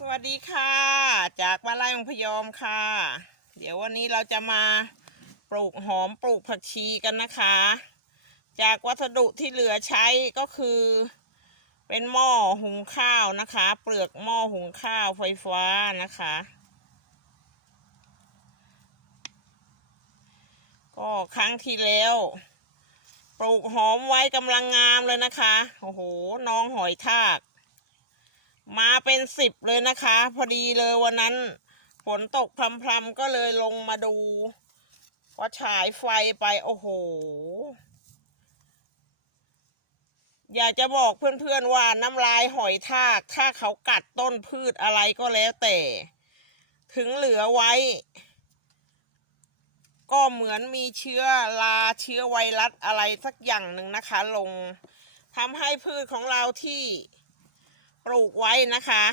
สวัสดีค่ะ จากบ้านไร่องพยอมค่ะ เดี๋ยววันนี้เราจะมาปลูกหอมปลูกผักชีกันนะคะ จากวัสดุที่เหลือใช้ก็คือ เป็นหม้อหุงข้าวนะคะ เปลือกหม้อหุงข้าวไฟฟ้านะคะ ก็ครั้งที่แล้วปลูกหอมไว้กำลังงามเลยนะคะ โอ้โห น้องหอยทาก มาเป็นสิบเลยนะคะ พอดีเลยวันนั้นฝนตกพรำๆก็เลยลงมาดูก็ฉายไฟไปโอ้โห อยากจะบอกเพื่อนๆว่าน้ำลายหอยทาก ถ้าเขากัดต้นพืชอะไรก็แล้วแต่ ถึงเหลือไว้ ก็เหมือนมีเชื้อราเชื้อไวรัสอะไรสักอย่างหนึ่งนะคะ ลงทำให้พืชของเราที่ ปลูกไว้นะคะ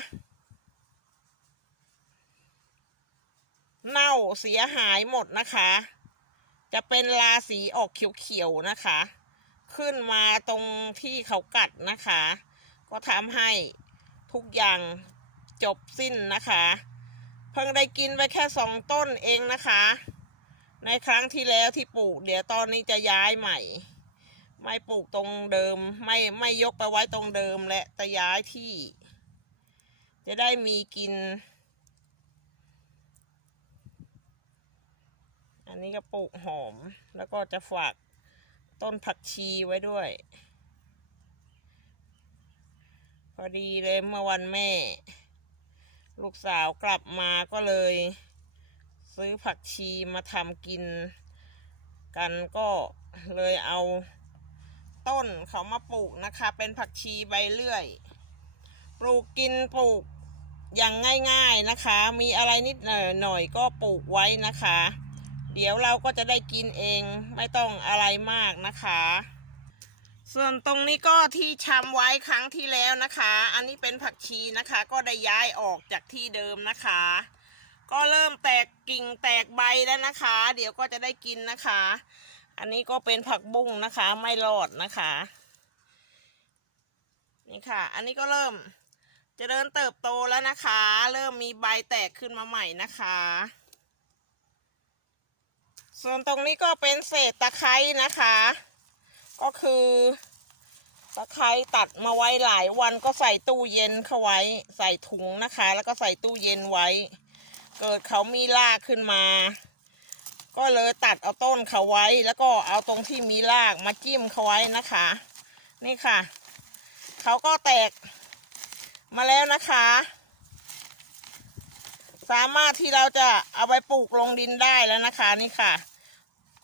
เน่าเสียหายหมดนะคะ จะเป็นราสีออกเขียวๆนะคะ ขึ้นมาตรงที่เขากัดนะคะ ก็ทำให้ทุกอย่างจบสิ้นนะคะ เพิ่งได้กินไปแค่สองต้นเองนะคะ ในครั้งที่แล้วที่ปลูก เดี๋ยวตอนนี้จะย้ายใหม่ ไม่ปลูกตรงเดิม ไม่ไม่ยกไปไว้ตรงเดิมและแต่ย้ายที่ จะได้มีกิน อันนี้ก็ปลูกหอมแล้วก็จะฝากต้นผักชีไว้ด้วย พอดีเลยเมื่อวันแม่ ลูกสาวกลับมาก็เลย ซื้อผักชีมาทำกินกันก็เลยเอา ต้นเขามาปลูกนะคะ เป็นผักชีใบเลื่อย ปลูกกินปลูกอย่างง่ายๆนะคะ มีอะไรนิดหน่อยหน่อยก็ปลูกไว้นะคะ เดี๋ยวเราก็จะได้กินเองไม่ต้องอะไรมากนะคะ ส่วนตรงนี้ก็ที่ชำไว้ครั้งที่แล้วนะคะ อันนี้เป็นผักชีนะคะ ก็ได้ย้ายออกจากที่เดิมนะคะ ก็เริ่มแตกกิ่งแตกใบแล้วนะคะ เดี๋ยวก็จะได้กินนะคะ อันนี้ก็เป็นผักบุ้งนะคะ ไม่รอดนะคะ นี่ค่ะ อันนี้ก็เริ่มเจะเดินเติบโตแล้วนะคะ เริ่มมีใบแตกขึ้นมาใหม่นะคะ ส่วนตรงนี้ก็เป็นเศษตะไคร้นะคะ ก็คือตะไคร้ตัดมาไว้หลายวันก็ใส่ตู้เย็นเข้าไว้ ใส่ถุงนะคะ แล้วก็ใส่ตู้เย็นไว้ เกิดเขามีรากขึ้นมา ก็เลยตัดเอาต้นเขาไว้ แล้วก็เอาตรงที่มีรากมาจิ้มเขาไว้นะคะ นี่ค่ะ เขาก็แตกมาแล้วนะคะ สามารถที่เราจะเอาไปปลูกลงดินได้แล้วนะคะนี่ค่ะ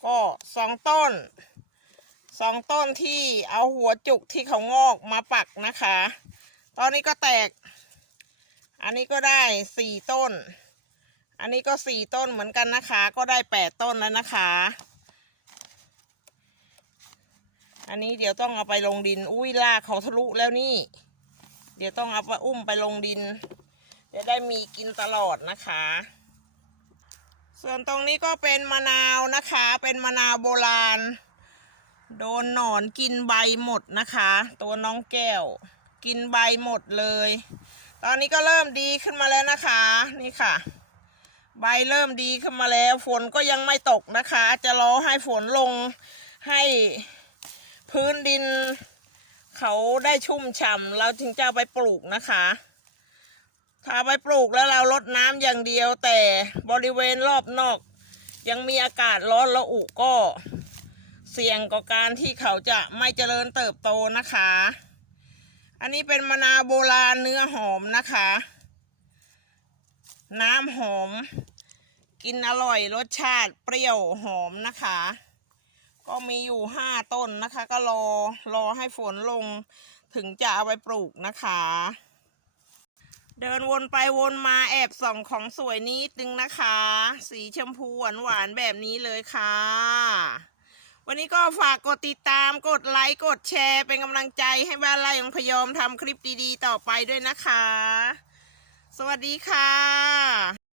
ก็สองต้นสองต้นที่เอาหัวจุกที่เขางอกมาปักนะคะ ตอนนี้ก็แตก อันนี้ก็ได้สี่ต้น อันนี้ก็สี่ต้นเหมือนกันนะคะ ก็ได้แปดต้นแล้วนะคะ อันนี้เดี๋ยวต้องเอาไปลงดิน อุ้ยลากเขาทะลุแล้วนี่ เดี๋ยวต้องเอาไปอุ้มไปลงดินจะได้มีกินตลอดนะคะ ส่วนตรงนี้ก็เป็นมะนาวนะคะ เป็นมะนาวโบราณ โดนหนอนกินใบหมดนะคะ ตัวน้องแก้ว กินใบหมดเลย ตอนนี้ก็เริ่มดีขึ้นมาแล้วนะคะ นี่ค่ะ ใบเริ่มดีขึ้นมาแล้ว ฝนก็ยังไม่ตกนะคะ จะรอให้ฝนลงให้พื้นดิน เขาได้ชุ่มฉ่ำเราถึงจะไปปลูกนะคะ ถ้าไปปลูกแล้วเราลดน้ำอย่างเดียว แต่บริเวณรอบนอก ยังมีอากาศร้อนระอุก็ เสี่ยงต่อการที่เขาจะไม่เจริญเติบโตนะคะ อันนี้เป็นมะนาวโบราณเนื้อหอมนะคะ น้ำหอม กินอร่อยรสชาติเปรี้ยวหอมนะคะ ก็มีอยู่ห้าต้นนะคะ ก็รอรอให้ฝนลงถึงจะเอาไปปลูกนะคะ เดินวนไปวนมาแอบส่องของสวยนิดนึงนะคะ สีชมพูหวานหวานแบบนี้เลยค่ะ วันนี้ก็ฝากกดติดตามกดไลค์กดแชร์เป็นกำลังใจให้บ้านไร่ของพยอมทำคลิปดีๆ ต่อไปด้วยนะคะ สวัสดีค่ะ